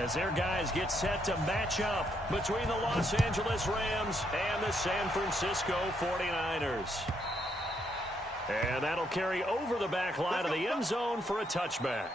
as their guys get set to match up between the Los Angeles Rams and the San Francisco 49ers. And that'll carry over the back line of the end zone for a touchback.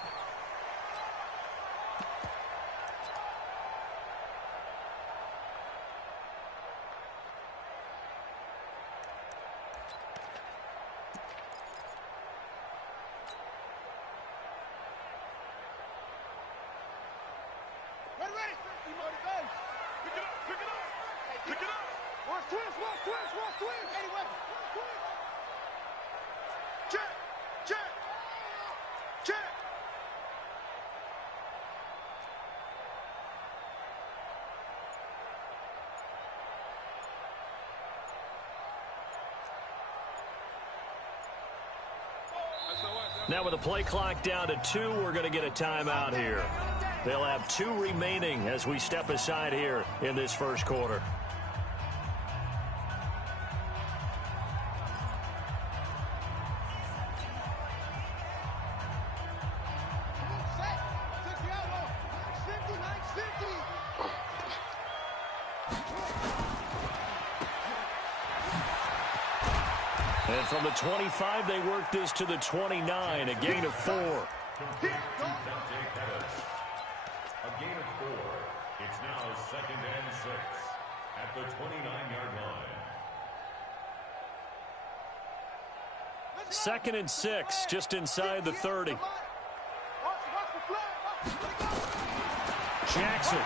Now with the play clock down to 2, we're going to get a timeout here. They'll have 2 remaining as we step aside here in this first quarter. And from the 25, they work this to the 29, a gain of 4. A gain of 4. It's now 2nd and 6 at the 29-yard line. 2nd and 6, just inside the 30. Jackson.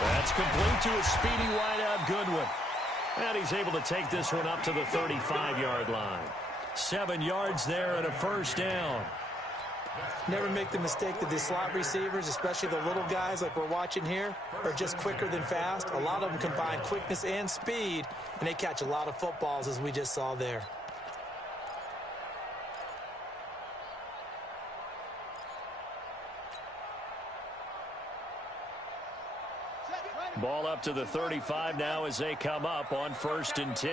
That's complete to a speedy wideout Goodwin. And he's able to take this one up to the 35-yard line. 7 yards there and a first down. Never make the mistake that the slot receivers, especially the little guys like we're watching here, are just quicker than fast. A lot of them combine quickness and speed, and they catch a lot of footballs, as we just saw there. Ball up to the 35 now as they come up on 1st and 10.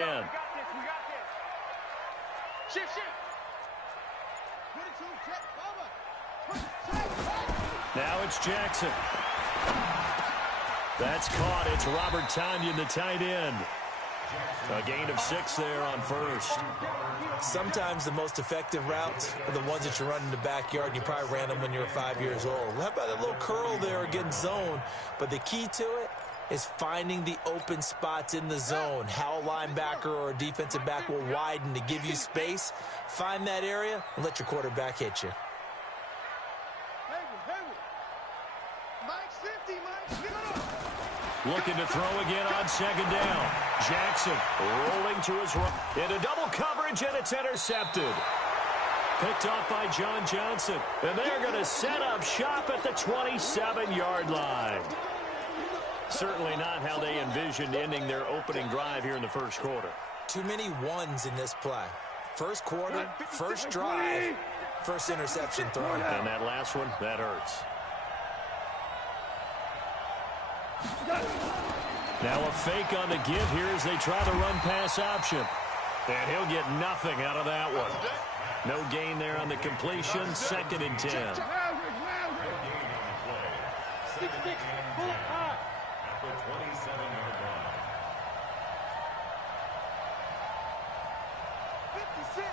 Now it's Jackson. That's caught. It's Robert Tonyan, the tight end. A gain of 6 there on 1st. Sometimes the most effective routes are the ones that you run in the backyard, and you probably ran them when you were 5 years old. How about a little curl there against zone? But the key to it is finding the open spots in the zone. How a linebacker or a defensive back will widen to give you space. Find that area and let your quarterback hit you. Looking to throw again on 2nd down. Jackson rolling to his right. Into double coverage, and it's intercepted. Picked off by John Johnson. And they're going to set up shop at the 27-yard line. Certainly not how they envisioned ending their opening drive here in the first quarter. Too many ones in this play. First quarter, first drive, first interception thrown. And that last one, that hurts. Now a fake on the give here as they try the run-pass option. And he'll get nothing out of that one. No gain there on the completion, 2nd and 10. At the 27-yard line. 56.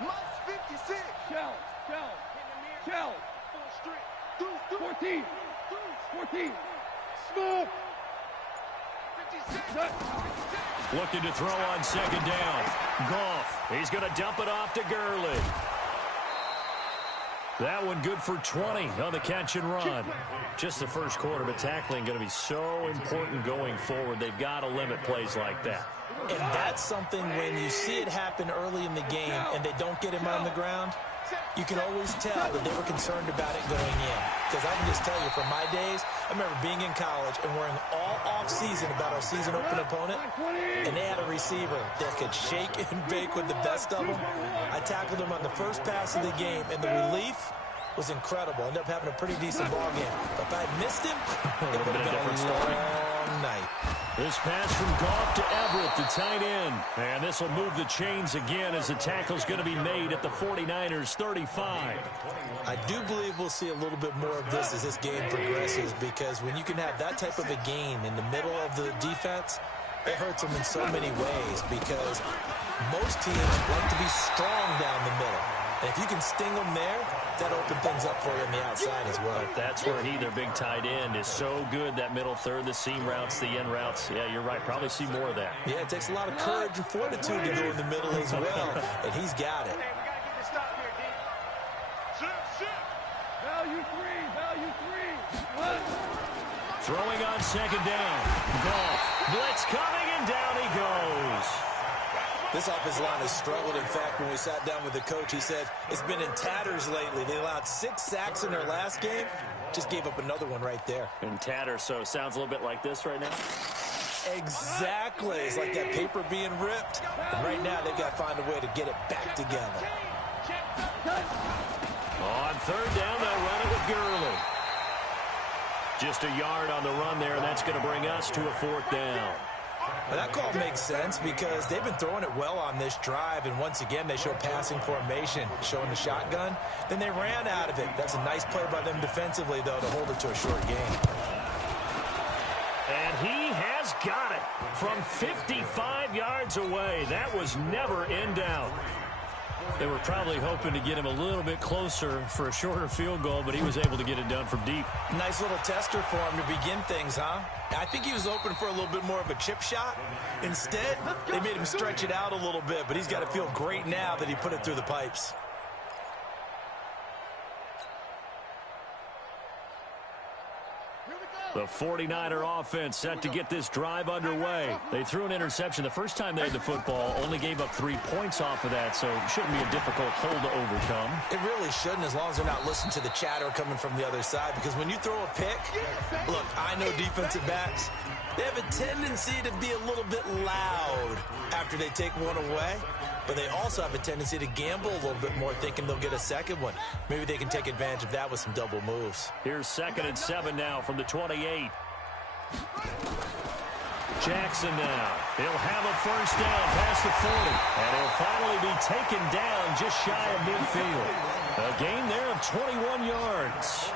Mike's 56. Shell. 14. 14. Smooth. 56. Looking to throw on 2nd down. Goff. He's going to dump it off to Gurley. That one good for 20 on the catch and run. Just the first quarter, but tackling going to be so important going forward. They've got to limit plays like that. And that's something when you see it happen early in the game and they don't get him on the ground, you can always tell that they were concerned about it going in. Because I can just tell you, from my days, I remember being in college and worrying all off-season about our season-open opponent, and they had a receiver that could shake and bake with the best of them. I tackled him on the first pass of the game, and the relief was incredible. Ended up having a pretty decent ball game. But if I had missed him, it would have been a different story. Long night. This pass from Goff to Everett, the tight end. And this will move the chains again as the tackle's going to be made at the 49ers 35. I do believe we'll see a little bit more of this as this game progresses, because when you can have that type of a game in the middle of the defense, it hurts them in so many ways, because most teams like to be strong down the middle. And if you can sting them there, that'll open things up for you on the outside as well. But that's where their big tight end, is so good, that middle third, the seam routes, the end routes. Yeah, you're right. Probably see more of that. Yeah, it takes a lot of courage and fortitude to go in the middle as well, and he's got it. Value three. Throwing on second down. Goff. Blitz coming, and down he goes. This offensive line has struggled. In fact, when we sat down with the coach, he said it's been in tatters lately. They allowed 6 sacks in their last game. Just gave up another one right there. In tatters, so it sounds a little bit like this right now. Exactly. It's like that paper being ripped. And right now, they've got to find a way to get it back together. On third down, they'll run it with Gurley. Just a yard on the run there, and that's going to bring us to a 4th down. Well, that call makes sense because they've been throwing it well on this drive, and once again, they show passing formation, showing the shotgun. Then they ran out of it. That's a nice play by them defensively, though, to hold it to a short game. And he has got it from 55 yards away. That was never in doubt. They were probably hoping to get him a little bit closer for a shorter field goal, but he was able to get it done from deep. Nice little tester for him to begin things, huh? I think he was open for a little bit more of a chip shot. Instead, they made him stretch it out a little bit, but he's got to feel great now that he put it through the pipes. The 49er offense set to get this drive underway. They threw an interception the first time they had the football, only gave up 3 points off of that, so it shouldn't be a difficult hole to overcome. It really shouldn't, as long as they're not listening to the chatter coming from the other side, because when you throw a pick, look, I know defensive backs, they have a tendency to be a little bit loud after they take one away, but they also have a tendency to gamble a little bit more, thinking they'll get a second one. Maybe they can take advantage of that with some double moves. Here's 2nd and 7 now from the 28. Jackson now. He'll have a first down past the 40, and he'll finally be taken down just shy of midfield. A gain there of 21 yards.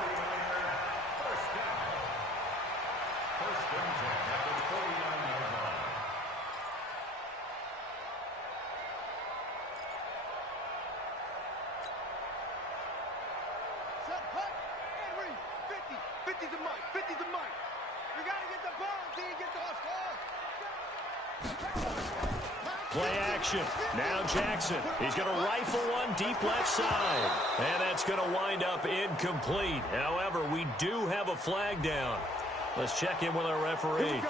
Play action. Now Jackson. He's going to rifle one deep left side. And that's going to wind up incomplete. However, we do have a flag down. Let's check in with our referee.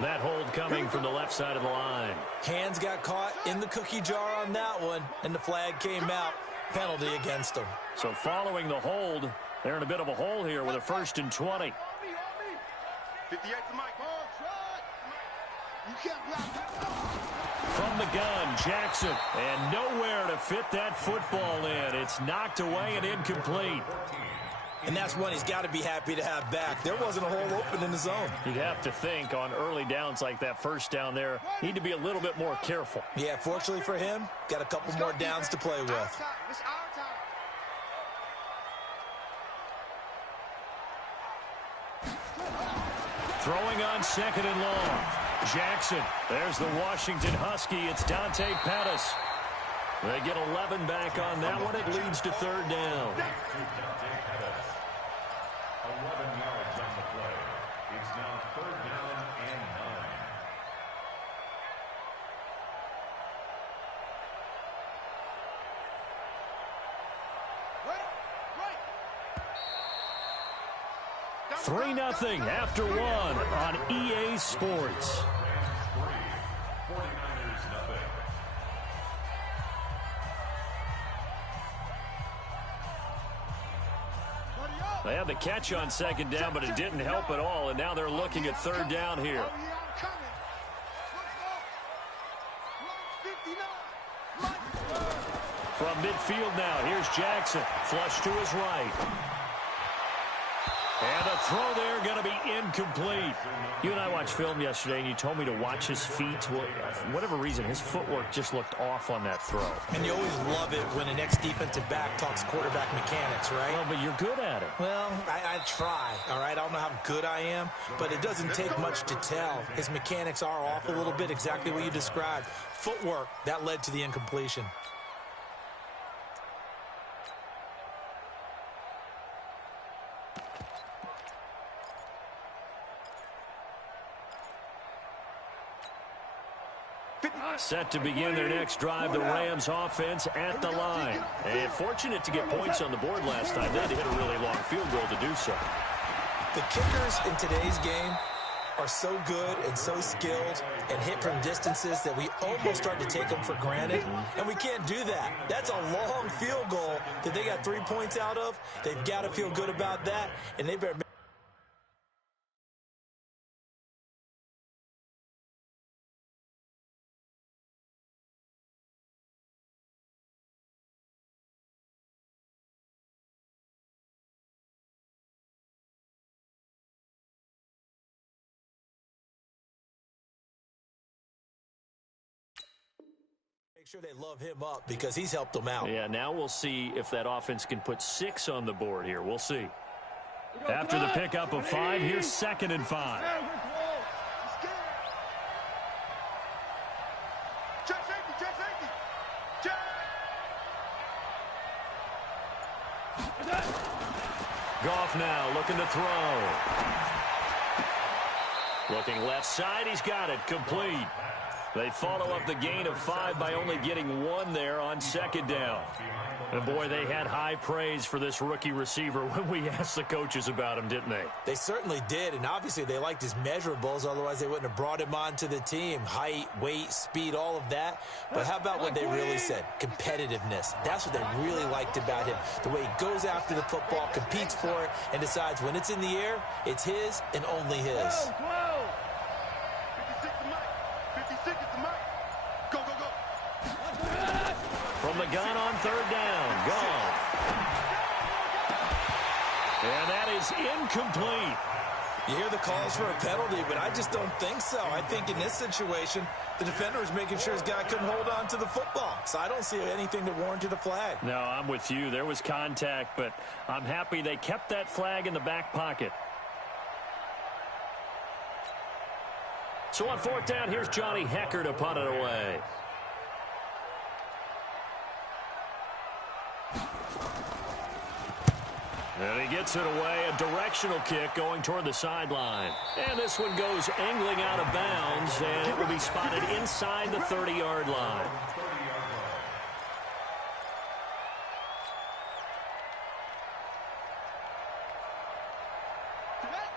That hold coming from the left side of the line. Hands got caught in the cookie jar on that one, and the flag came out. Penalty against them. So following the hold, they're in a bit of a hole here with a 1st and 20. 58 to Mike. You can't block. From the gun, Jackson, and nowhere to fit that football in. It's knocked away and incomplete. And that's one he's got to be happy to have back. There wasn't a hole open in the zone. You'd have to think on early downs like that first down there, need to be a little bit more careful. Yeah, fortunately for him, got a couple more downs to play with. Throwing on 2nd and long. Jackson, there's the Washington Husky. It's Dante Pettis. They get 11 back on that one. It leads to 3rd down. 11 yards on the play. It's now 3rd down and 9. Right. 3-0 after 1 on EA Sports. 49ers nothing. They had the catch on 2nd down, but it didn't help at all, and now they're looking at 3rd down here. From midfield now, here's Jackson. Flush to his right. And the throw there going to be incomplete. You and I watched film yesterday, and you told me to watch his feet. Well, for whatever reason, his footwork just looked off on that throw. And you always love it when an ex-defensive back talks quarterback mechanics, right? Well, but you're good at it. Well, I try, all right? I don't know how good I am, but it doesn't take much to tell. His mechanics are off a little bit, exactly what you described. Footwork, that led to the incompletion. Set to begin their next drive, the Rams offense at the line. And fortunate to get points on the board last time. They had to hit a really long field goal to do so. The kickers in today's game are so good and so skilled and hit from distances that we almost start to take them for granted. And we can't do that. That's a long field goal that they got 3 points out of. They've got to feel good about that, and they better make sure they love him up because he's helped them out. Yeah, now we'll see if that offense can put 6 on the board here. We'll see. After the pickup of 5, here's 2nd and 5. Goff now looking to throw. Looking left side, he's got it, complete. They follow up the gain of 5 by only getting 1 there on 2nd down. And boy, they had high praise for this rookie receiver when we asked the coaches about him, didn't they? They certainly did, and obviously they liked his measurables, otherwise they wouldn't have brought him onto the team. Height, weight, speed, all of that. But how about what they really said? Competitiveness. That's what they really liked about him. The way he goes after the football, competes for it, and decides when it's in the air, it's his and only his. From the gun on 3rd down, Goff. And that is incomplete. You hear the calls for a penalty, but I just don't think so. I think in this situation, the defender is making sure his guy couldn't hold on to the football. So I don't see anything that warranted a flag. No, I'm with you. There was contact, but I'm happy they kept that flag in the back pocket. So on 4th down, here's Johnny Hecker to punt it away. And he gets it away, a directional kick going toward the sideline. And this one goes angling out of bounds, and it will be spotted inside the 30-yard line.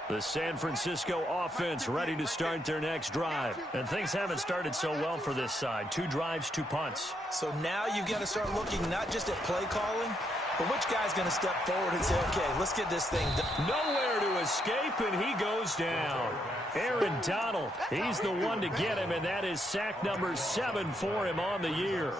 The San Francisco offense ready to start their next drive. And things haven't started so well for this side. 2 drives, 2 punts. So now you've got to start looking not just at play calling, but which guy's going to step forward and say, okay, let's get this thing done. Nowhere to escape, and he goes down. Aaron Donald, he's the one to get him, and that is sack number 7 for him on the year.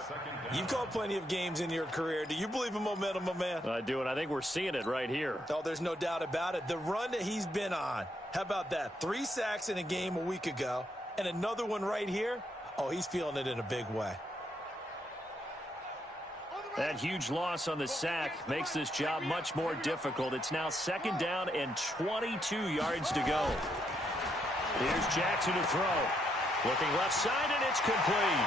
You've called plenty of games in your career. Do you believe in momentum, my man? I do, and I think we're seeing it right here. Oh, there's no doubt about it. The run that he's been on, how about that? 3 sacks in a game a week ago, and another one right here. Oh, he's feeling it in a big way. That huge loss on the sack makes this job much more difficult. It's now 2nd down and 22 yards to go. Here's Jackson to throw. Looking left side, and it's complete.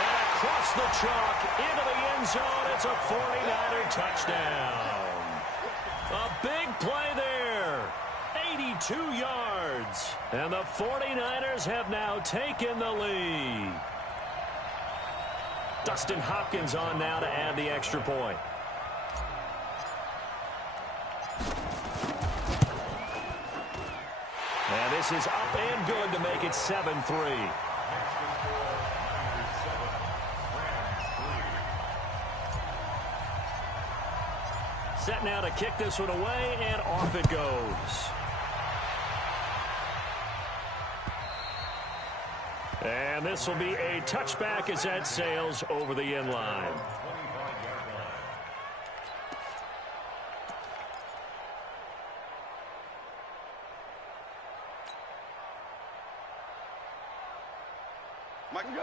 And across the chalk into the end zone. It's a 49er touchdown. A big play there. 82 yards. And the 49ers have now taken the lead. Dustin Hopkins on now to add the extra point. And this is up and good to make it 7-3. Set now to kick this one away, and off it goes. And this will be a touchback as that sails over the end line.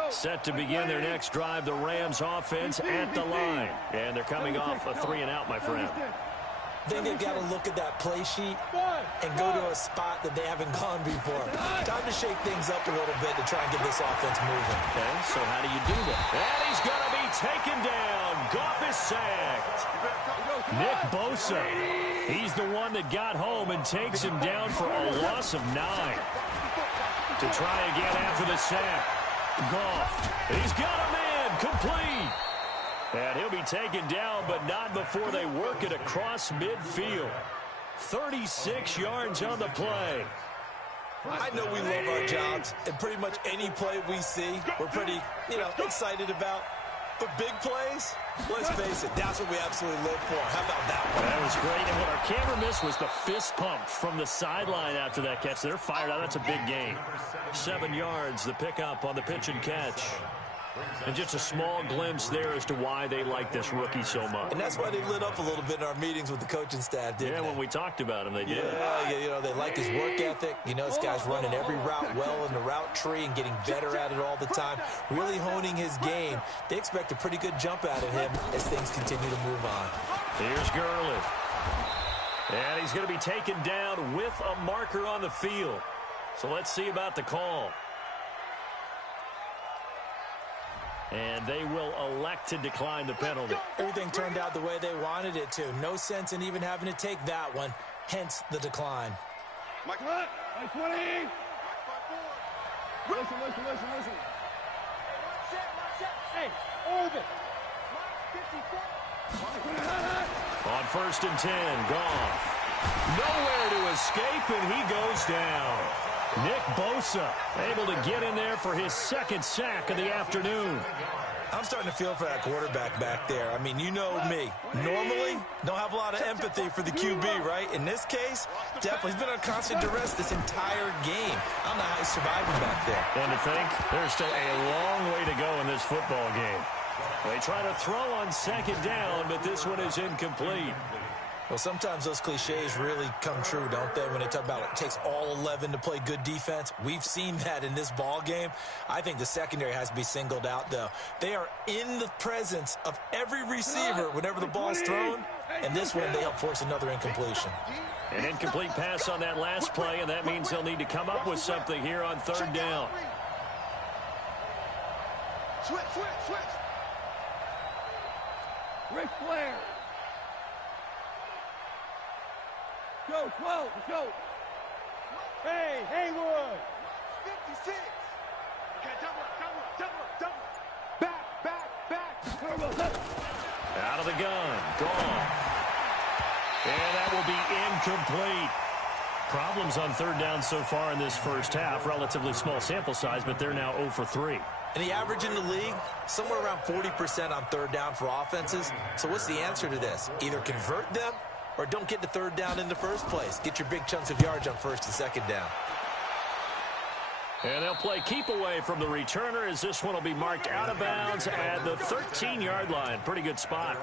Set to begin their next drive, the Rams offense at the line. And they're coming off a 3-and-out, my friend. I think they've got to look at that play sheet and go to a spot that they haven't gone before. Time to shake things up a little bit to try and get this offense moving. Okay, so how do you do that? And he's going to be taken down. Goff is sacked. Nick Bosa, he's the one that got home and takes him down for a loss of 9. To try again after the sack. Goff, he's got him in, complete. And he'll be taken down, but not before they work it across midfield. 36 yards on the play. I know we love our jobs, and pretty much any play we see, we're pretty, excited about. But big plays, let's face it, that's what we absolutely live for. How about that one? That was great, and what our camera missed was the fist pump from the sideline after that catch. They're fired out. That's a big gain. 7 yards, the pickup on the pitch and catch. And just a small glimpse there as to why they like this rookie so much. And that's why they lit up a little bit in our meetings with the coaching staff, didn't they? When we talked about him, they did. Yeah, they like his work ethic. This guy's running every route well in the route tree and getting better at it all the time, really honing his game. They expect a pretty good jump out of him as things continue to move on. Here's Gurley. And he's going to be taken down with a marker on the field. So let's see about the call. And they will elect to decline the penalty. Everything turned out the way they wanted it to. No sense in even having to take that one, hence the decline. Mike 20. Listen. Hey, over. On 1st and 10, Goff. Nowhere to escape, and he goes down. Nick Bosa able to get in there for his 2nd sack of the afternoon. I'm starting to feel for that quarterback back there. I mean, you know me. Normally, don't have a lot of empathy for the QB, right? In this case, definitely. He's been on constant duress this entire game. I don't know how he's surviving back there. And to think, there's still a long way to go in this football game. They try to throw on 2nd down, but this one is incomplete. Well, sometimes those cliches really come true, don't they, when they talk about it takes all 11 to play good defense. We've seen that in this ball game. I think the secondary has to be singled out, though. They are in the presence of every receiver whenever the ball's thrown, and this one they help force another incompletion. An incomplete pass on that last play, and that means they'll need to come up with something here on 3rd down. Switch. Ric Flair. Go, 12, let's go. Hey, Haywood. 56. Okay, double. Back. Out of the gun, gone. And that will be incomplete. Problems on 3rd down so far in this first half. Relatively small sample size, but they're now 0 for 3. And the average in the league, somewhere around 40% on 3rd down for offenses. So what's the answer to this? Either convert them or don't get the 3rd down in the first place. Get your big chunks of yards on 1st and 2nd down. And they'll play keep away from the returner as this one will be marked out of bounds at the 13-yard line. Pretty good spot.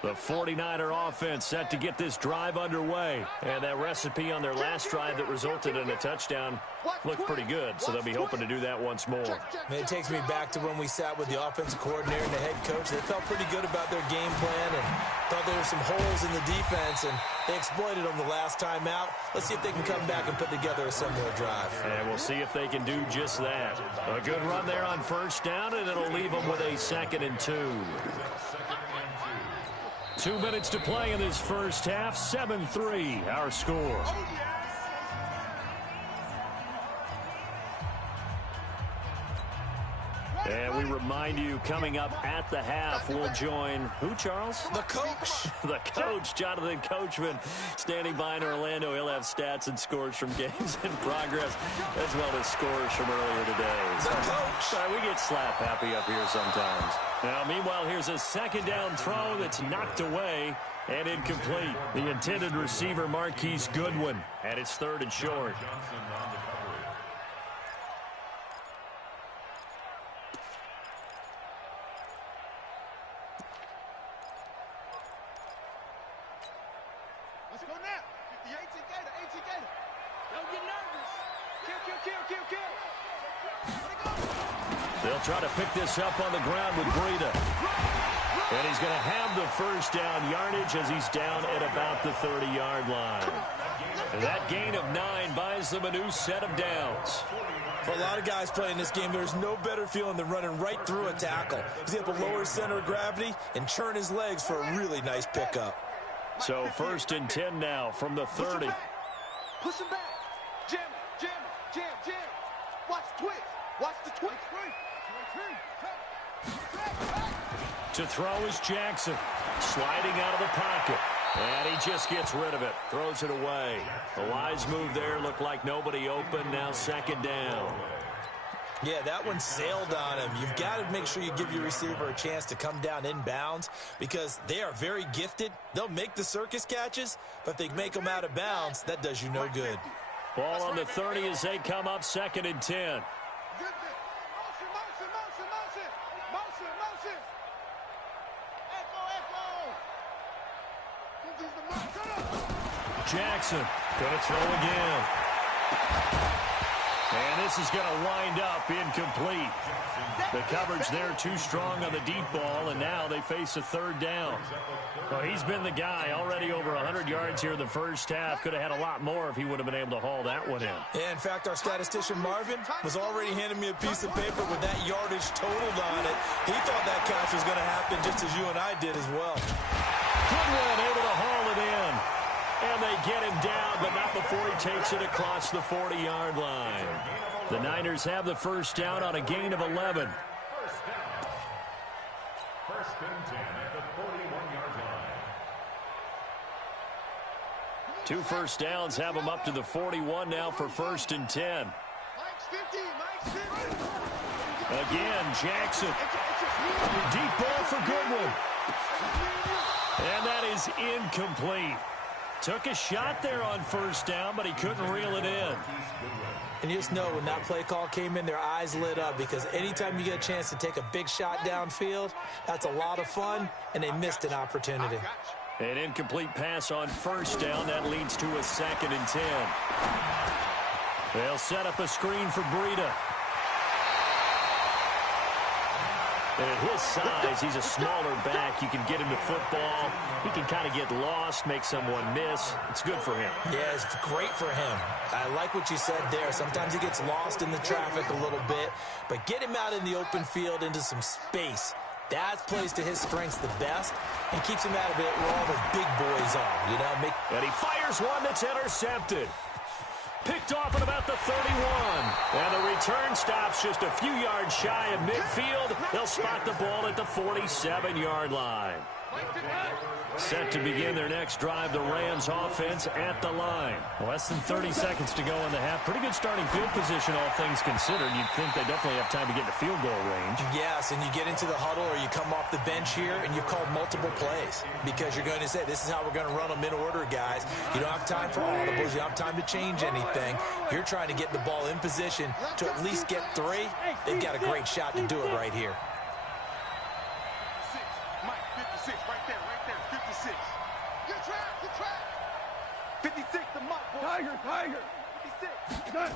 The 49er offense set to get this drive underway. And that recipe on their last drive that resulted in a touchdown looked pretty good, so they'll be hoping to do that once more. Man, it takes me back to when we sat with the offensive coordinator and the head coach. They felt pretty good about their game plan and thought there were some holes in the defense, and they exploited them the last time out. Let's see if they can come back and put together a similar drive. And we'll see if they can do just that. A good run there on 1st down, and it'll leave them with a 2nd and 2. 2 minutes to play in this first half. 7-3, our score. And we remind you, coming up at the half, we'll join who, Charles? The coach. The coach, Jonathan Coachman, standing by in Orlando. He'll have stats and scores from games in progress, as well as scores from earlier today. The coach. We get slap happy up here sometimes. Now, meanwhile, here's a 2nd down throw that's knocked away and incomplete. The intended receiver, Marquise Goodwin, and it's 3rd and short. Let's go now. 58 together. Don't get nervous. Kill. They'll try to pick this up on the ground with Breida. And he's going to have the first down yardage as he's down at about the 30-yard line. And that gain of 9 buys them a new set of downs. For a lot of guys playing this game, there's no better feeling than running right through a tackle. He's able to lower his center of gravity and churn his legs for a really nice pickup. So 1st and 10 now from the 30. Push him back. Jam. Watch the twist. To throw is Jackson. Sliding out of the pocket. And he just gets rid of it. Throws it away. A wise move there. Looked like nobody open. Now 2nd down. Yeah, that one sailed on him. You've got to make sure you give your receiver a chance to come down inbounds because they are very gifted. They'll make the circus catches, but if they make them out of bounds, that does you no good. Ball on the 30 as they come up 2nd and 10. Jackson going to throw again. And this is going to wind up incomplete. The coverage there too strong on the deep ball, and now they face a 3rd down. Well, he's been the guy already over 100 yards here in the first half. Could have had a lot more if he would have been able to haul that one in. Yeah, in fact, our statistician Marvin was already handing me a piece of paper with that yardage totaled on it. He thought that catch was going to happen just as you and I did as well. Goodwin able to haul it in. And they get him down, but not before he takes it across the 40-yard line. The Niners have the first down on a gain of 11. 1st and 10 at the 41-yard line. 2 first downs have them up to the 41 now for 1st and 10. Again, Jackson. Deep ball for Goodwin. And that is incomplete. Took a shot there on 1st down, but he couldn't reel it in. And you just know when that play call came in, their eyes lit up because anytime you get a chance to take a big shot downfield, that's a lot of fun, and they missed an opportunity. An incomplete pass on 1st down. That leads to a 2nd and 10. They'll set up a screen for Breida. And at his size, he's a smaller back. You can get him to football. He can kind of get lost, make someone miss. It's good for him. Yeah, it's great for him. I like what you said there. Sometimes he gets lost in the traffic a little bit, but get him out in the open field into some space. That plays to his strengths the best and keeps him out of it where all the big boys are. You know, and he fires one that's intercepted. Picked off at about the 31. And the return stops just a few yards shy of midfield. They'll spot the ball at the 47-yard line. Set to begin their next drive, the Rams offense at the line. Less than 30 seconds to go in the half. Pretty good starting field position, all things considered. You'd think they definitely have time to get to field goal range. Yes, and you get into the huddle or you come off the bench here and you've called multiple plays because you're going to say, this is how we're going to run them in order, guys. You don't have time for audibles. You don't have time to change anything. You're trying to get the ball in position to at least get 3. They've got a great shot to do it right here. 56, right there, 56. Good track. 56, the muck, boy. Tiger. 56. Done.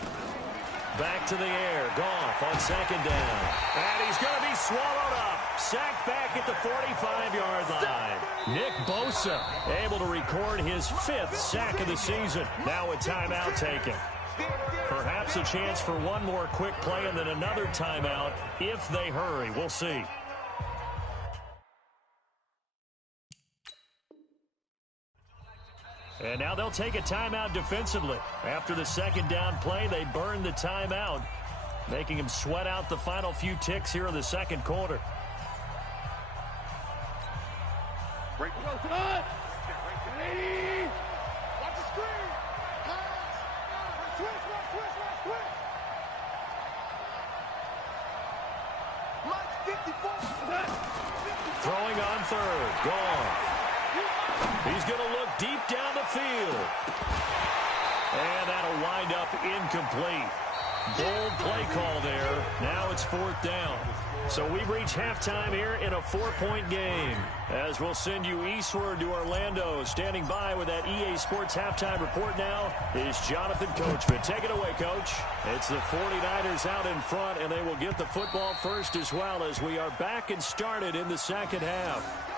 Back to the air. Goff on 2nd down. And he's going to be swallowed up. Sacked back at the 45-yard line. Nick Bosa able to record his 5th sack of the season. Now a timeout taken. Perhaps a chance for one more quick play and then another timeout if they hurry. We'll see. And now they'll take a timeout defensively. After the 2nd down play, they burn the timeout, making them sweat out the final few ticks here in the 2nd quarter. Break. Go, son. Ready. Watch the screen. Pass. Switch. Mike 54. Throwing on 3rd. Gone. He's going to look deep down the field. And that'll wind up incomplete. Bold play call there. Now it's 4th down. So we've reached halftime here in a 4-point game. As we'll send you eastward to Orlando. Standing by with that EA Sports halftime report now is Jonathan Coachman. Take it away, Coach. It's the 49ers out in front, and they will get the football first as well as we are back and started in the second half.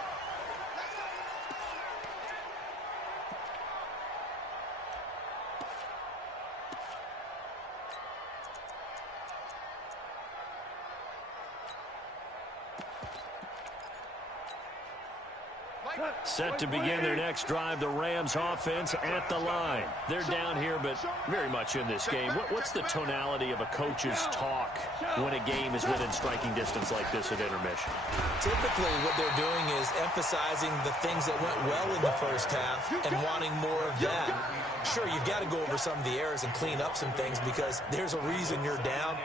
Set to begin their next drive, the Rams offense at the line. They're down here, but very much in this game. What's the tonality of a coach's talk when a game is within striking distance like this at intermission? Typically, what they're doing is emphasizing the things that went well in the first half and wanting more of that. Sure, you've got to go over some of the errors and clean up some things because there's a reason you're down.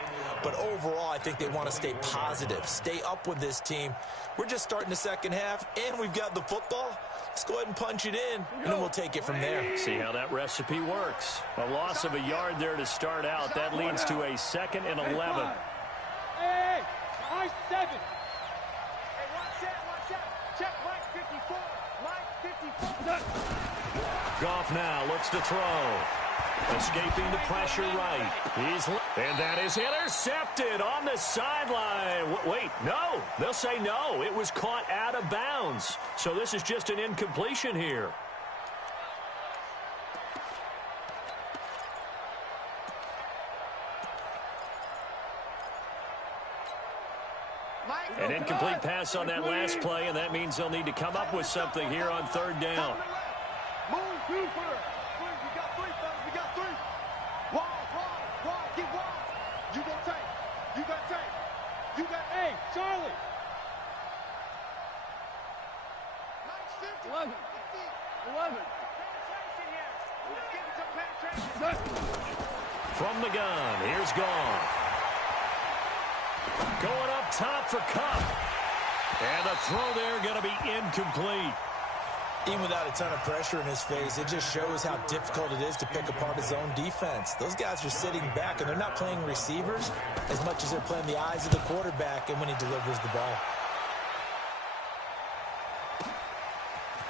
But overall, I think they want to stay positive, stay up with this team. We're just starting the second half, and we've got the football. Let's go ahead and punch it in, and then we'll take it from there. See how that recipe works. A loss of a yard there to start out. That leads to a 2nd and 11. Hey, I 7. Hey, watch out. Check Mike 54. Mike 54. Goff now looks to throw. Escaping the pressure right. And that is intercepted on the sideline. Wait, no. They'll say no. It was caught out of bounds. So this is just an incompletion here. An incomplete pass on that last play, and that means they'll need to come up with something here on 3rd down. Move, Cooper. We got 3, fellas. We got 3. Wall. Get wall. You got tape. You got tape. You got Hey, Charlie. 11. 11. From the gun, here's Goff. Going up top for Cup. And the throw there going to be incomplete. Even without a ton of pressure in his face, it just shows how difficult it is to pick apart his own defense. Those guys are sitting back, and they're not playing receivers as much as they're playing the eyes of the quarterback and when he delivers the ball.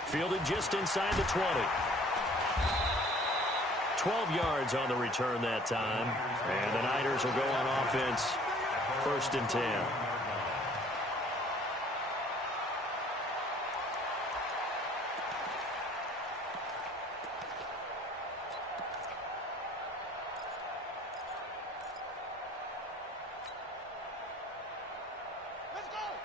Fielded just inside the 20. 12 yards on the return that time. And the Niners will go on offense. 1st and 10.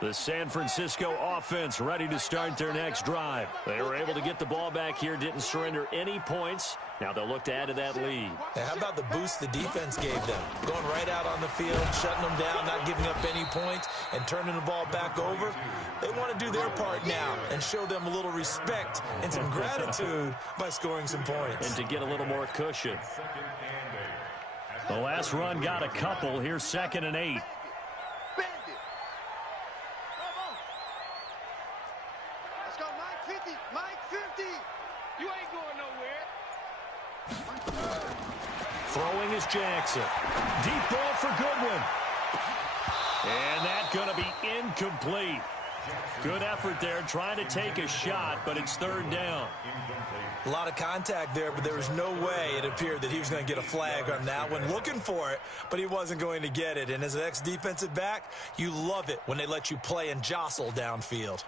The San Francisco offense ready to start their next drive. They were able to get the ball back here, didn't surrender any points. Now they'll look to add to that lead. Now, how about the boost the defense gave them? Going right out on the field, shutting them down, not giving up any points, and turning the ball back over. They want to do their part now and show them a little respect and some gratitude by scoring some points. And to get a little more cushion. The last run got a couple. Here's 2nd and 8. You ain't going nowhere. Throwing is Jackson. Deep ball for Goodwin. And that's going to be incomplete. Good effort there, trying to take a shot, but it's 3rd down. A lot of contact there, but there was no way it appeared that he was going to get a flag on that one. Looking for it, but he wasn't going to get it. And as an ex-defensive back, you love it when they let you play and jostle downfield.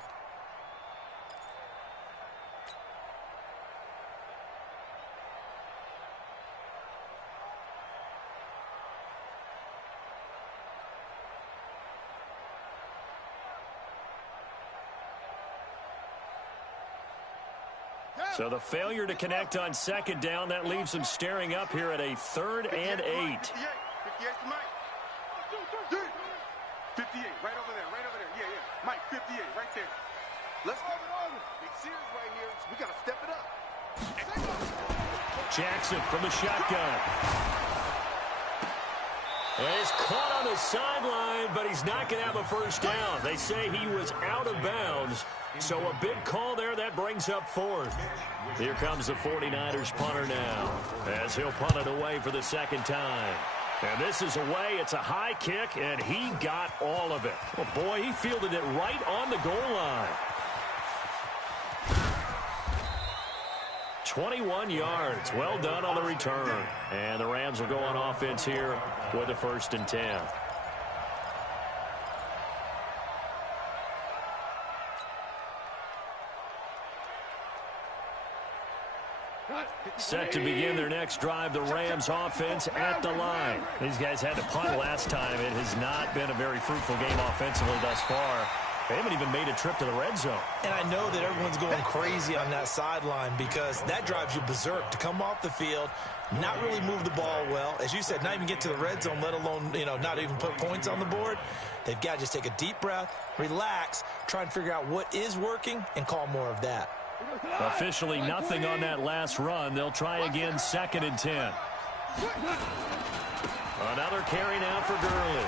So the failure to connect on 2nd down, that leaves them staring up here at a 3rd and 8. 58 to Mike. 58, right over there. Yeah. Mike, 58, right there. Let's go over. Big series right here. We got to step it up. Jackson from the shotgun. And he's caught on the sideline, but he's not going to have a 1st down. They say he was out of bounds. So a big call there, that brings up 4th. Here comes the 49ers punter now, as he'll punt it away for the 2nd time. And this is away. It's a high kick, and he got all of it. Oh, boy, he fielded it right on the goal line. 21 yards. Well done on the return. And the Rams will go on offense here with a 1st and 10. Set to begin their next drive, the Rams offense at the line. These guys had to punt last time. It has not been a very fruitful game offensively thus far. They haven't even made a trip to the red zone. And I know that everyone's going crazy on that sideline because that drives you berserk to come off the field, not really move the ball well. As you said, not even get to the red zone, let alone, not even put points on the board. They've got to just take a deep breath, relax, try and figure out what is working, and call more of that. Officially nothing on that last run. They'll try again, 2nd and 10. Another carry now for Gurley.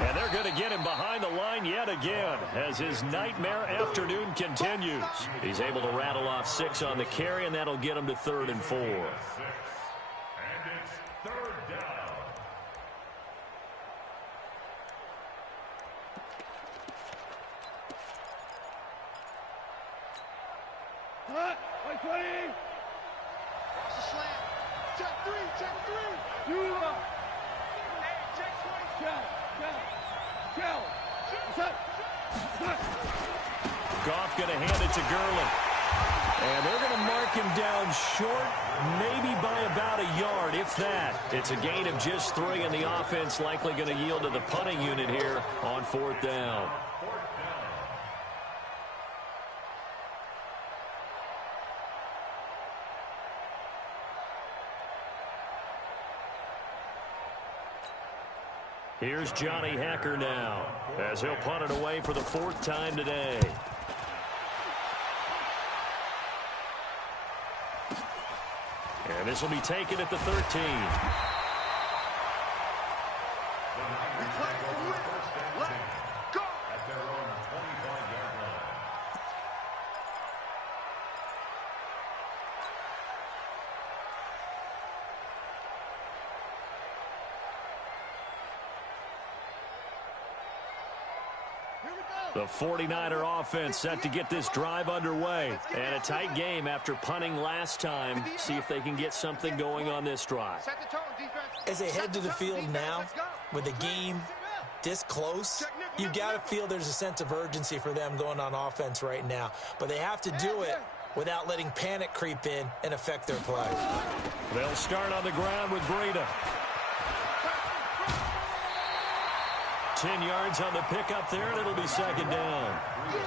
And they're going to get him behind the line yet again as his nightmare afternoon continues. He's able to rattle off 6 on the carry, and that'll get him to 3rd and 4. And it's 3rd down. Hot. 20. Watch the slant. Check 3. Check 3. You up. Hey, check 20. Shell. What's up? Goff going to hand it to Gurley. And they're going to mark him down short, maybe by about a yard, if that. It's a gain of just 3, and the offense likely going to yield to the punting unit here on 4th down. Here's Johnny Hacker now as he'll punt it away for the 4th time today. And this will be taken at the 13. Let's go. At their own 25-yard line. The 49er offense set to get this drive underway. And a tight game after punting last time. See if they can get something going on this drive. Set the tone, defense. As they head to the field now, with the game this close, you've got to feel there's a sense of urgency for them going on offense right now. But they have to do it without letting panic creep in and affect their play. They'll start on the ground with Breida. 10 yards on the pickup there, and it'll be 2nd down.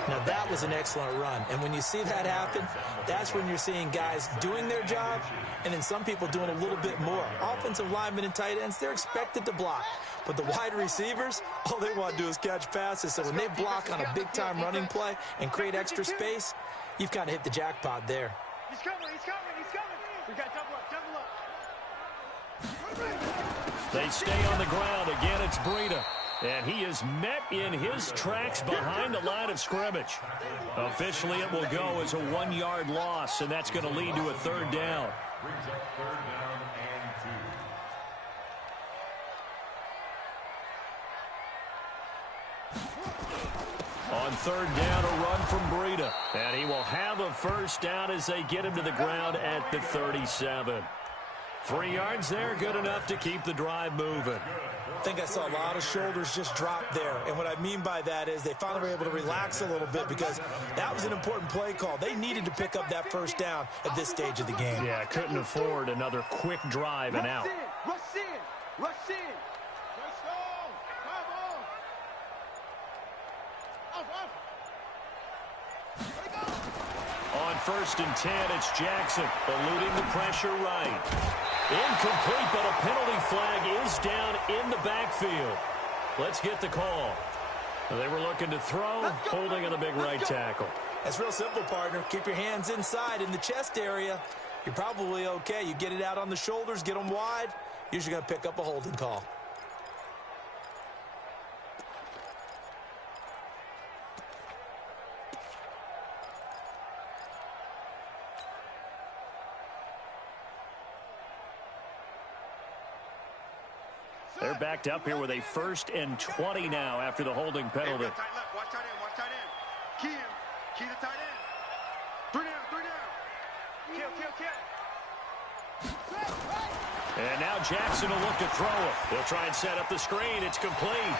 Now, that was an excellent run. And when you see that happen, that's when you're seeing guys doing their job and then some people doing a little bit more. Offensive linemen and tight ends, they're expected to block. But the wide receivers, all they want to do is catch passes. So when they block on a big-time running play and create extra space, you've kind of hit the jackpot there. He's coming. We got double up. They stay on the ground. Again, it's Breida. And he is met in his tracks behind the line of scrimmage. Officially, it will go as a 1-yard loss, and that's going to lead to a 3rd down. Brings up 3rd down and 2. On 3rd down, a run from Breida. And he will have a 1st down as they get him to the ground at the 37. 3 yards there, good enough to keep the drive moving. I think I saw a lot of shoulders just drop there. And what I mean by that is they finally were able to relax a little bit because that was an important play call. They needed to pick up that 1st down at this stage of the game. Yeah, couldn't afford another quick drive and out. Rush in. Let's go. On 1st and 10, it's Jackson eluding the pressure right. Incomplete, but a penalty flag is down in the backfield. Let's get the call. They were looking to throw, holding on the big right tackle. That's real simple, partner. Keep your hands inside in the chest area. You're probably okay. You get it out on the shoulders, get them wide. Usually going to pick up a holding call. They're backed up here with a 1st and 20 now after the holding penalty. Tight left. Watch tight end. Watch tight end. Key him. Key the tight end. 3 down. 3 down. Kill. And now Jackson will look to throw it. They'll try and set up the screen. It's complete.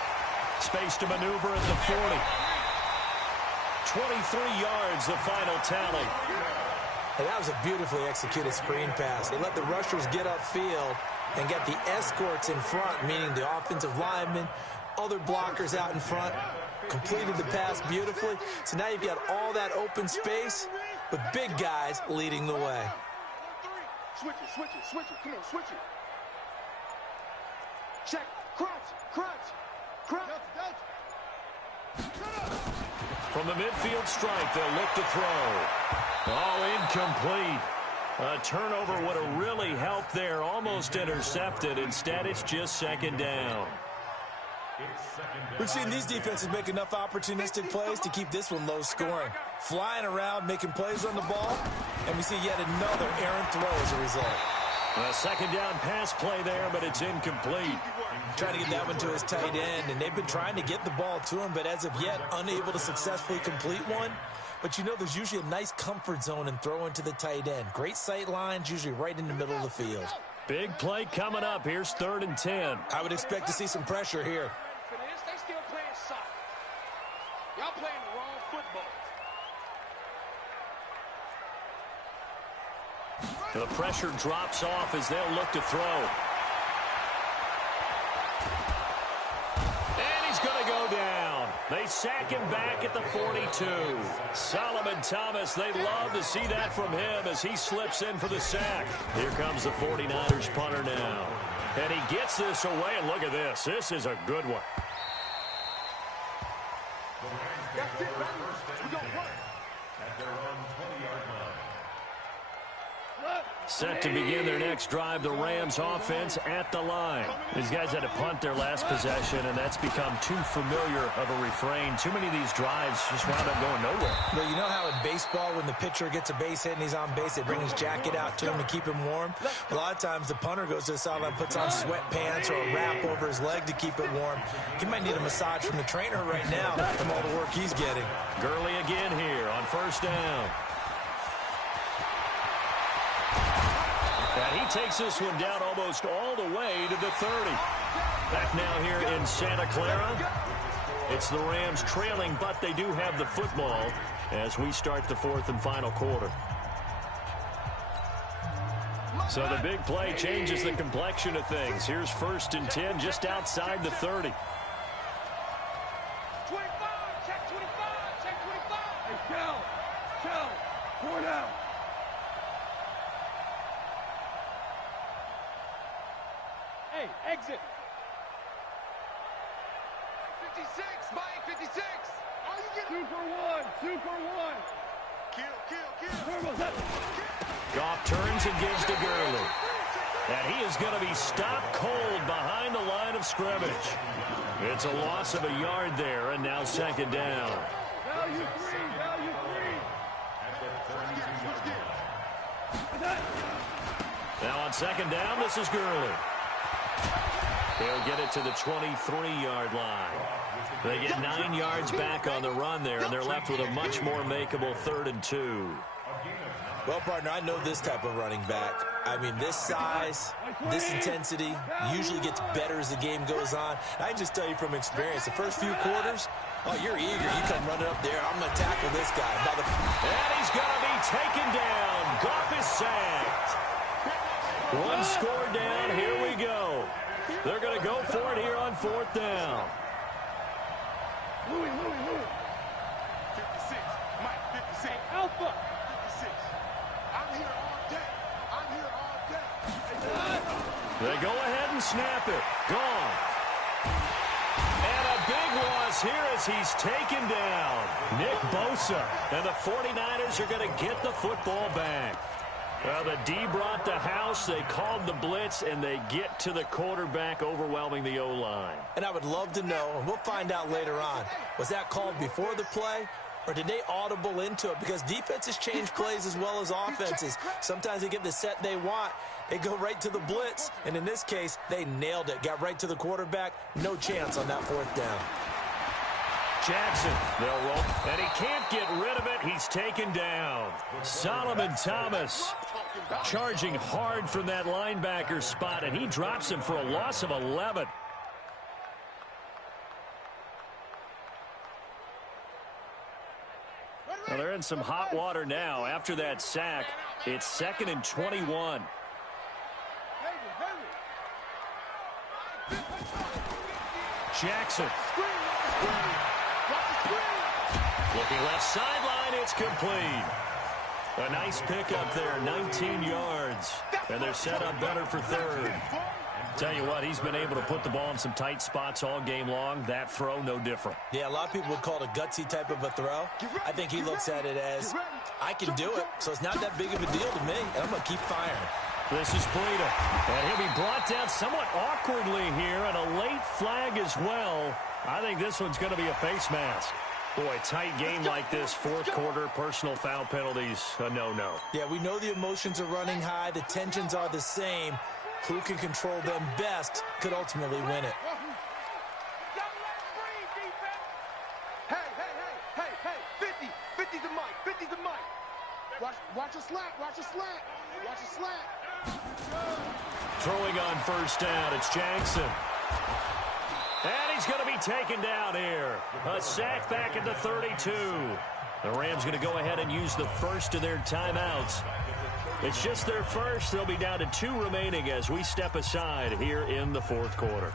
Space to maneuver at the 40. 23 yards, the final tally. And that was a beautifully executed screen pass. They let the rushers get upfield and get the escorts in front, meaning the offensive linemen, other blockers out in front, completed the pass beautifully. So now you've got all that open space with big guys leading the way. Switch it. Come on, switch it. Check. Crunch. From the midfield stripe, they'll look to throw. Oh, incomplete. A turnover would have really helped there. Almost intercepted. Instead, it's just 2nd down. We've seen these defenses make enough opportunistic plays to keep this one low scoring. Flying around, making plays on the ball, and we see yet another errant throw as a result. A 2nd down pass play there, but it's incomplete. Trying to get that one to his tight end, and they've been trying to get the ball to him, but as of yet, unable to successfully complete one. But you know there's usually a nice comfort zone in throwing to the tight end. Great sight lines, usually right in the middle of the field. Big play coming up. Here's 3rd and 10. I would expect to see some pressure here. They still playing soccer. Y'all playing the wrong football. The pressure drops off as they'll look to throw. And he's going to go down. They sack him back at the 42. Solomon Thomas, they love to see that from him as he slips in for the sack. Here comes the 49ers punter now. And he gets this away, and look at this. This is a good one. That's it, baby. We don't run. At their own 20-yard line. Set to begin their next drive, the Rams offense at the line. These guys had to punt their last possession, and that's become too familiar of a refrain. Too many of these drives just wound up going nowhere. But you know how in baseball, when the pitcher gets a base hit and he's on base, they bring his jacket out to him to keep him warm? A lot of times the punter goes to the sideline, puts on sweatpants or a wrap over his leg to keep it warm. He might need a massage from the trainer right now from all the work he's getting. Gurley again here on 1st down. And he takes this one down almost all the way to the 30. Back now here in Santa Clara. It's the Rams trailing, but they do have the football as we start the 4th and final quarter. So the big play changes the complexion of things. Here's 1st and 10 just outside the 30. 25, check 25, check 25. Hey, Cal, 4 down. Hey, exit. 56, Mike, 56. Are you getting 2 for 1, 2 for 1. Kill. Turbo, set. Goff turns and gives to Gurley. And he is going to be stopped cold behind the line of scrimmage. It's a loss of a yard there, and now 2nd down. Value 3. Now on 2nd down, this is Gurley. He'll get it to the 23-yard line. They get 9 yards back on the run there, and they're left with a much more makeable 3rd and 2. Well, partner, I know this type of running back. I mean, this size, this intensity usually gets better as the game goes on. I can just tell you from experience, the first few quarters, oh, you're eager. You come running up there. I'm going to tackle this guy. And he's going to be taken down. Goff is sacked. One score down. Here we go. They're going to go for it here on 4th down. Louis. 56, Mike, 56. Alpha. 56. I'm here all day. They go ahead and snap it. Gone. And a big loss here as he's taken down. Nick Bosa. And the 49ers are going to get the football back. Well, the D brought the house. They called the blitz, and they get to the quarterback, overwhelming the O-line. And I would love to know, and we'll find out later on, was that called before the play or did they audible into it? Because defenses change plays as well as offenses. Sometimes they get the set they want. They go right to the blitz, and in this case, they nailed it. Got right to the quarterback. No chance on that fourth down. Jackson, they'll roll, and he can't get rid of it. He's taken down. Solomon Thomas charging hard from that linebacker spot, and he drops him for a loss of 11. Well, they're in some hot water now. After that sack, it's 2nd and 21. Jackson. Looking left sideline, it's complete. A nice pickup there, 19 yards. And they're set up better for third. Tell you what, he's been able to put the ball in some tight spots all game long. That throw, no different. Yeah, a lot of people would call it a gutsy type of a throw. I think he looks at it as, I can do it, so it's not that big of a deal to me, and I'm going to keep firing. This is Breida, and he'll be brought down somewhat awkwardly here, and a late flag as well. I think this one's going to be a face mask. Boy, tight game like this, fourth quarter, personal foul penalties, a no-no. Yeah, we know the emotions are running high. The tensions are the same. Who can control them best could ultimately win it. Hey, 50's the mic, 50's the mic. Watch a slant, watch a slant, watch a slant. Throwing on first down, it's Jackson. And he's going to be taken down here. A sack back at the 32. The Rams going to go ahead and use the first of their timeouts. It's just their first. They'll be down to 2 remaining as we step aside here in the fourth quarter.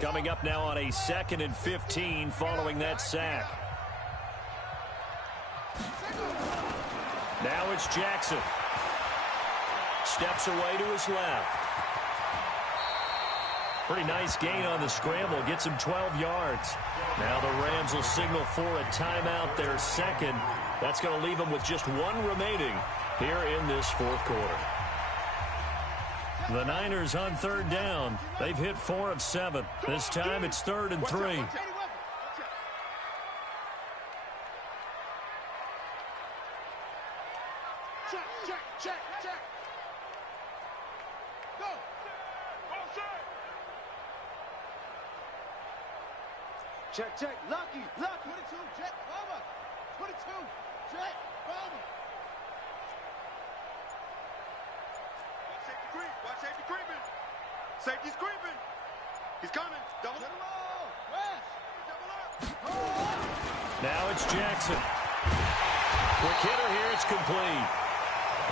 Coming up now on a 2nd and 15 following that sack. Now it's Jackson. Steps away to his left. Pretty nice gain on the scramble. Gets him 12 yards. Now the Rams will signal for a timeout, their second. That's going to leave them with just 1 remaining here in this fourth quarter. The Niners on third down. They've hit 4 of 7. This time it's 3rd and 3. Check. Go. Check. Lucky. 22, check. Bomber. 22, check. Bomber. Watch safety creeping. Safety's creeping. He's coming. Double up. Now it's Jackson. Quick hitter here. It's complete.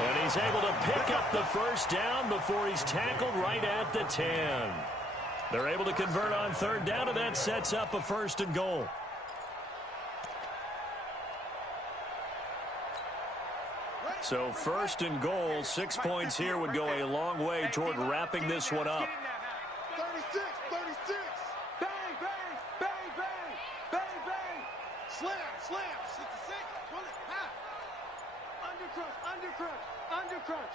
And he's able to pick up the first down before he's tackled right at the 10. They're able to convert on third down, and that sets up a 1st and goal. So 1st and goal, 6 points here would go a long way toward wrapping this one up. 36. Bang. Slam. 66. Pull it. Undercrunch.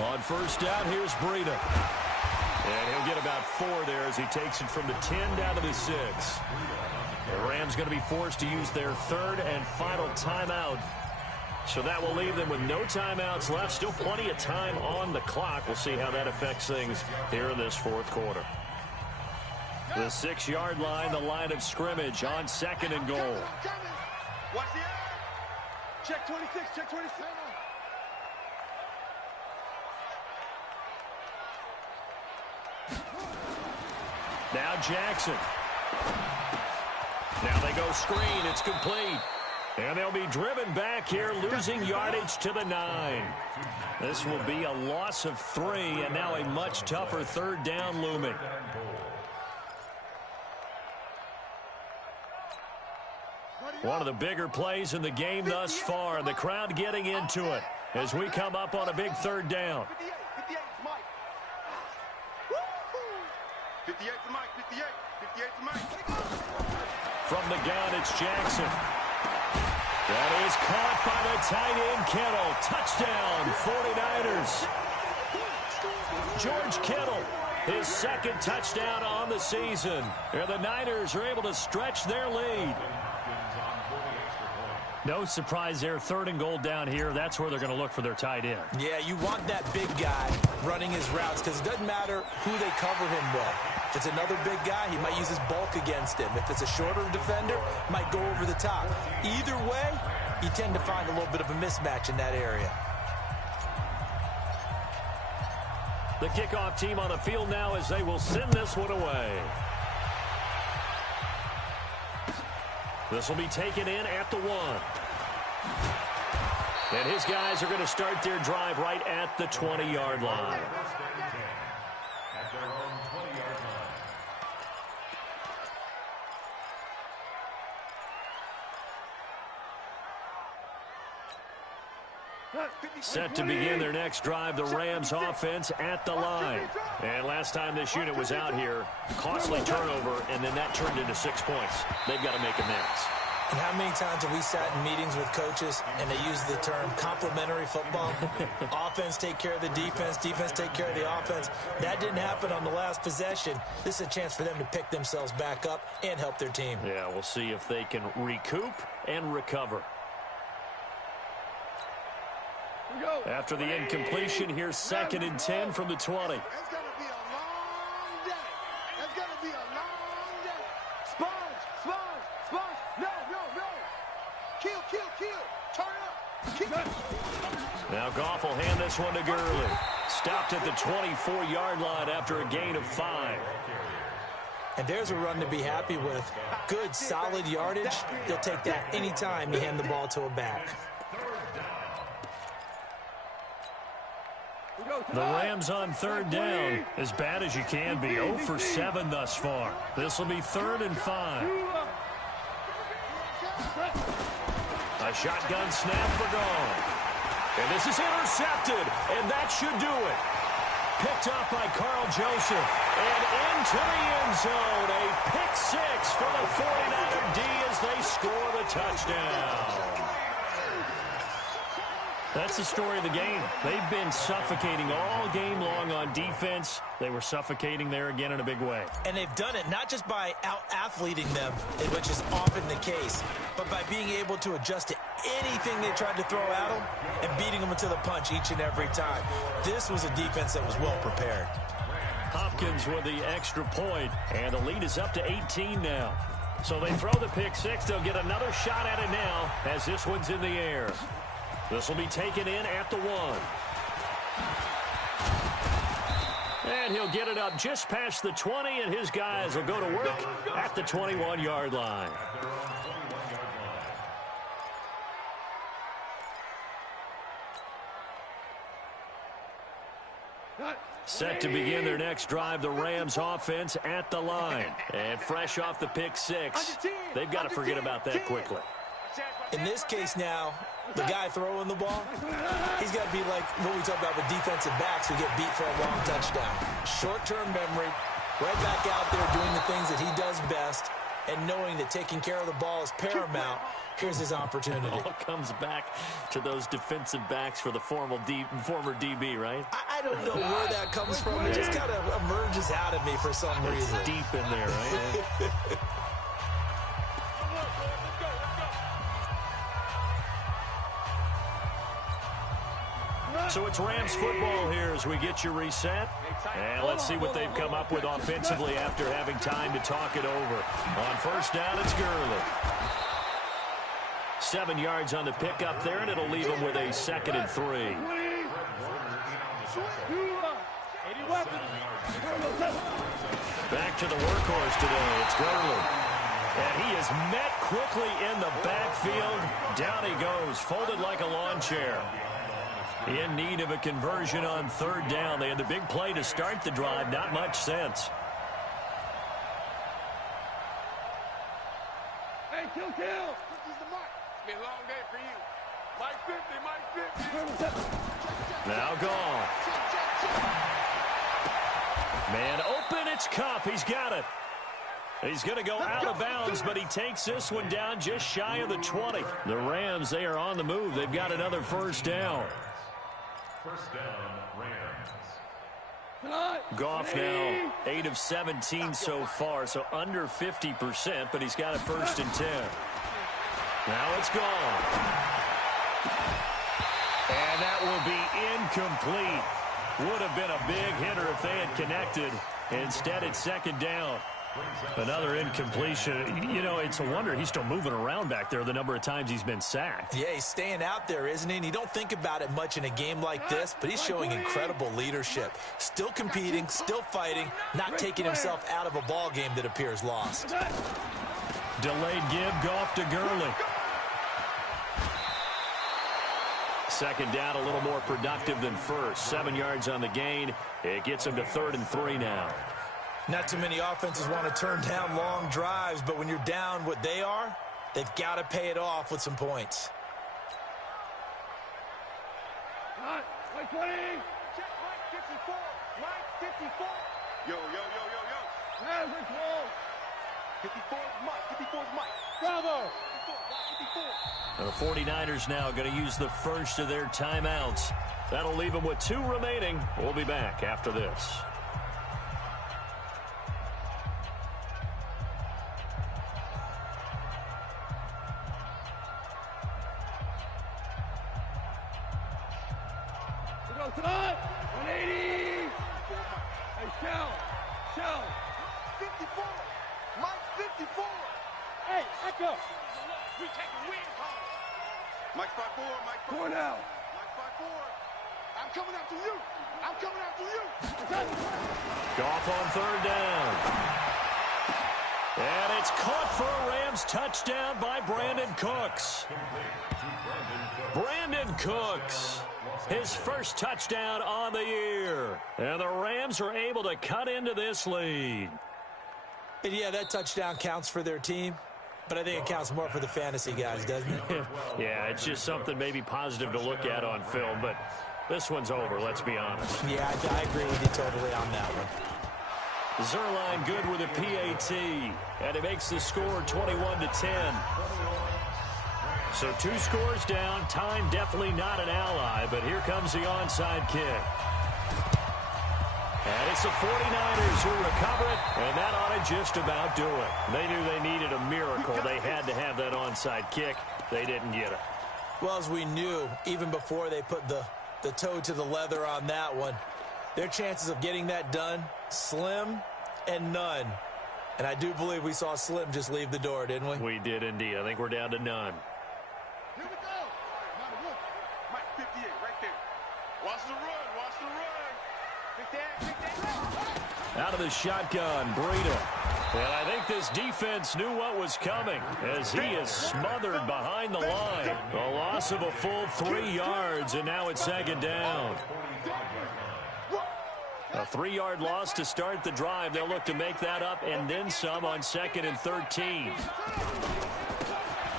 On first down, here's Breida. And he'll get about 4 there as he takes it from the 10 down to the 6. The Rams going to be forced to use their 3rd and final timeout. So that will leave them with no timeouts left. Still plenty of time on the clock. We'll see how that affects things here in this fourth quarter. The 6-yard line, the line of scrimmage on 2nd and goal. Watch the end. Check 26. Now Jackson. Now they go screen. It's complete. And they'll be driven back here, losing yardage to the 9. This will be a loss of 3, and now a much tougher 3rd down looming. One of the bigger plays in the game thus far, and the crowd getting into it as we come up on a big 3rd down. 58 is Mike. 58 to Mike. 58 to Mike. From the gun, it's Jackson. That is caught by the tight end, Kittle. Touchdown, 49ers. George Kittle, his second touchdown on the season. And the Niners are able to stretch their lead. No surprise there. 3rd and goal down here. That's where they're going to look for their tight end. Yeah, you want that big guy running his routes because it doesn't matter who they cover him with. If it's another big guy, he might use his bulk against him. If it's a shorter defender, might go over the top. Either way, you tend to find a little bit of a mismatch in that area. The kickoff team on the field now as they will send this one away. This will be taken in at the 1. And his guys are going to start their drive right at the 20-yard line. At their own 20-yard line. Set to begin their next drive, the Rams offense at the line. And last time this unit was out here, costly turnover, and then that turned into 6 points. They've got to make amends. And how many times have we sat in meetings with coaches and they use the term complementary football? Offense take care of the defense, defense take care of the offense. That didn't happen on the last possession. This is a chance for them to pick themselves back up and help their team. Yeah, we'll see if they can recoup and recover. After the incompletion, here's 2nd and 10 from the 20. It's going to be a long day. It's going to be a long day. Sponge. No. Kill. Turn up. Keep it. Now Goff will hand this one to Gurley. Stopped at the 24-yard line after a gain of 5. And there's a run to be happy with. Good, solid yardage. You'll take that anytime you hand the ball to a back. The Rams on 3rd down. As bad as you can be. 0 for 7 thus far. This will be 3rd and 5. A shotgun snap for Goff. And this is intercepted, and that should do it. Picked up by Carl Joseph. And into the end zone. A pick 6 for the 49er D as they score the touchdown. That's the story of the game. They've been suffocating all game long on defense. They were suffocating there again in a big way. And they've done it not just by out-athleting them, which is often the case, but by being able to adjust to anything they tried to throw at them and beating them to the punch each and every time. This was a defense that was well prepared. Hopkins with the extra point, and the lead is up to 18 now. So they throw the pick 6. They'll get another shot at it now as this one's in the air. This will be taken in at the 1. And he'll get it up just past the 20, and his guys will go to work at the 21-yard line. Set to begin their next drive, the Rams offense at the line. And fresh off the pick 6, they've got to forget about that quickly. In this case now, the guy throwing the ball, he's got to be like what we talk about with defensive backs who get beat for a long touchdown. Short-term memory, right back out there doing the things that he does best, and knowing that taking care of the ball is paramount. Here's his opportunity. It all comes back to those defensive backs for the former DB, right? I don't know where that comes from. It just kind of emerges out of me for some reason. It's deep in there, right? So it's Rams football here as we get you reset. And let's see what they've come up with offensively after having time to talk it over. On 1st down, it's Gurley. 7 yards on the pickup there, and it'll leave him with a 2nd and 3. Back to the workhorse today. It's Gurley. And he is met quickly in the backfield. Down he goes, folded like a lawn chair. In need of a conversion on 3rd down. They had the big play to start the drive. Not much sense. Hey, kill. This is the mark. It's been a long day for you. Mike 50. Now Goff. Man open, it's Kupp. He's got it. He's going to go out of bounds, but he takes this one down just shy of the 20. The Rams, they are on the move. They've got another first down. First down, Rams. Goff now 8 of 17 so far, so under 50%, but he's got a 1st and 10. Now it's gone. And that will be incomplete. Would have been a big hitter if they had connected. Instead, it's 2nd down. Another incompletion. You know, it's a wonder he's still moving around back there the number of times he's been sacked. Yeah, he's staying out there, isn't he? And you don't think about it much in a game like this, but he's showing incredible leadership. Still competing, still fighting, not taking himself out of a ball game that appears lost. Delayed give, Goff to Gurley. 2nd down, a little more productive than first. 7 yards on the gain. It gets him to 3rd and 3 now. Not too many offenses want to turn down long drives, but when you're down what they are, they've got to pay it off with some points. Mike 20. Check Mike 54. Mike 54. Yo. Hands are close. 54 is Mike. 54 is Mike. Bravo. 54. The 49ers now going to use the first of their timeouts. That'll leave them with 2 remaining. We'll be back after this. Tonight, 180. Hey, Shell. 54. Mike 54. Hey, echo. We take the win call. Mike 54. Mike 54. Cornell. Mike 54. I'm coming after you. I'm coming after you. Goff on 3rd down. And it's caught for a Rams touchdown by Brandon Cooks. Brandon Cooks. His first touchdown on the year. And the Rams are able to cut into this lead. And yeah, that touchdown counts for their team, but I think it counts more for the fantasy guys, doesn't it? Yeah, it's just something maybe positive to look at on film, but this one's over, let's be honest. Yeah, I agree with you totally on that one. Zerline good with a PAT, and it makes the score 21-10. So 2 scores down. Time definitely not an ally, but here comes the onside kick. And it's the 49ers who recover it, and that ought to just about do it. They knew they needed a miracle. They had to have that onside kick. They didn't get it. Well, as we knew, even before they put the toe to the leather on that one, their chances of getting that done, slim and none. And I do believe we saw Slim just leave the door, didn't we? We did indeed. I think we're down to none. Here we go. Mike 58 right there. Watch the run. Watch the run. Take that. Out of the shotgun, Breida. And I think this defense knew what was coming as he is smothered behind the line. A loss of a full 3 yards, and now it's 2nd down. A 3-yard loss to start the drive. They'll look to make that up and then some on 2nd and 13.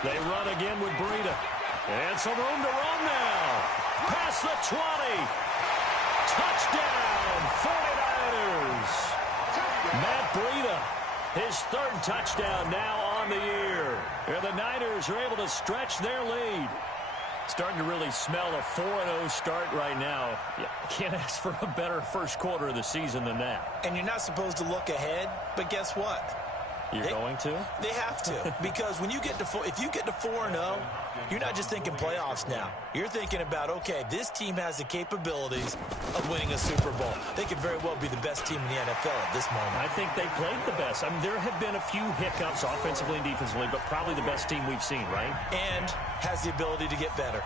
They run again with Breida. And some room to run now. Past the 20. Touchdown, 49ers. Matt Breida, his 3rd touchdown now on the year. And the Niners are able to stretch their lead. Starting to really smell a 4-0 start right now. Yeah, can't ask for a better first quarter of the season than that. And you're not supposed to look ahead, but guess what? You're going to? They have to, because when you get to if you get to 4-0, you're not just thinking playoffs now. You're thinking about, okay, this team has the capabilities of winning a Super Bowl. They could very well be the best team in the NFL at this moment. I think they played the best. I mean, there have been a few hiccups offensively and defensively, but probably the best team we've seen, right? And has the ability to get better.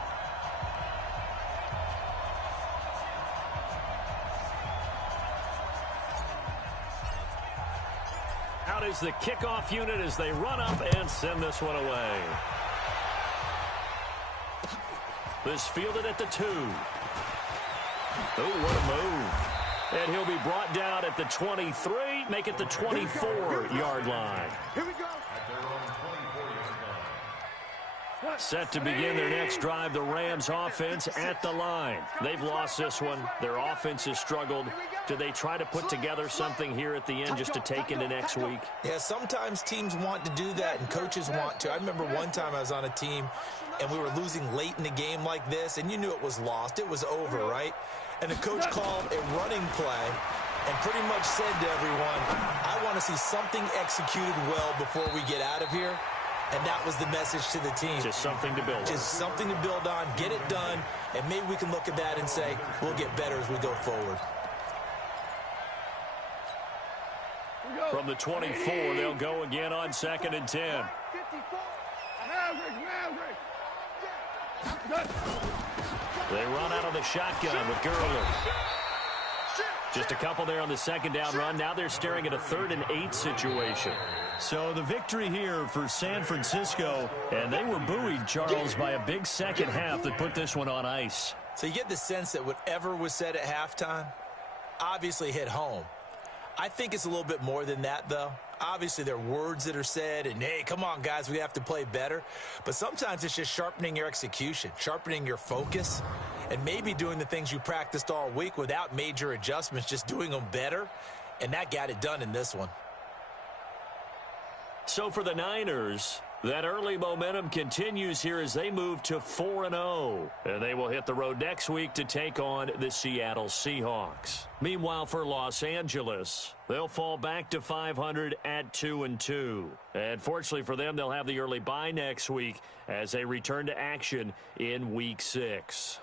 Out is the kickoff unit as they run up and send this one away. This fielded at the 2. Oh, what a move. And he'll be brought down at the 23, make it the 24-yard line. Here we go. At their own 24-yard line. Set to begin their next drive, the Rams offense at the line. They've lost this one. Their offense has struggled. Do they try to put together something here at the end just to take into next week? Yeah, sometimes teams want to do that and coaches want to. I remember one time I was on a team and we were losing late in the game like this, and you knew it was lost. It was over, right? And the coach called a running play and pretty much said to everyone, I want to see something executed well before we get out of here. And that was the message to the team. Just something to build on. Just something to build on, get it done, and maybe we can look at that and say, we'll get better as we go forward. From the 24, they'll go again on 2nd and 10. They run out of the shotgun with Gurley. Just a couple there on the second down run. Now they're staring at a 3rd and 8 situation. So the victory here for San Francisco, and they were buoyed, Charles, by a big second half that put this one on ice. So you get the sense that whatever was said at halftime obviously hit home. I think it's a little bit more than that, though. Obviously, there are words that are said, and, hey, come on, guys, we have to play better. But sometimes it's just sharpening your execution, sharpening your focus, and maybe doing the things you practiced all week without major adjustments, just doing them better. And that got it done in this one. So for the Niners, that early momentum continues here as they move to 4-0. And they will hit the road next week to take on the Seattle Seahawks. Meanwhile, for Los Angeles, they'll fall back to 500 at 2-2. And fortunately for them, they'll have the early bye next week as they return to action in Week 6.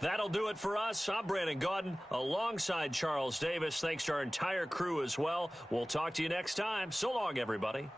That'll do it for us. I'm Brandon Gaudin alongside Charles Davis. Thanks to our entire crew as well. We'll talk to you next time. So long, everybody.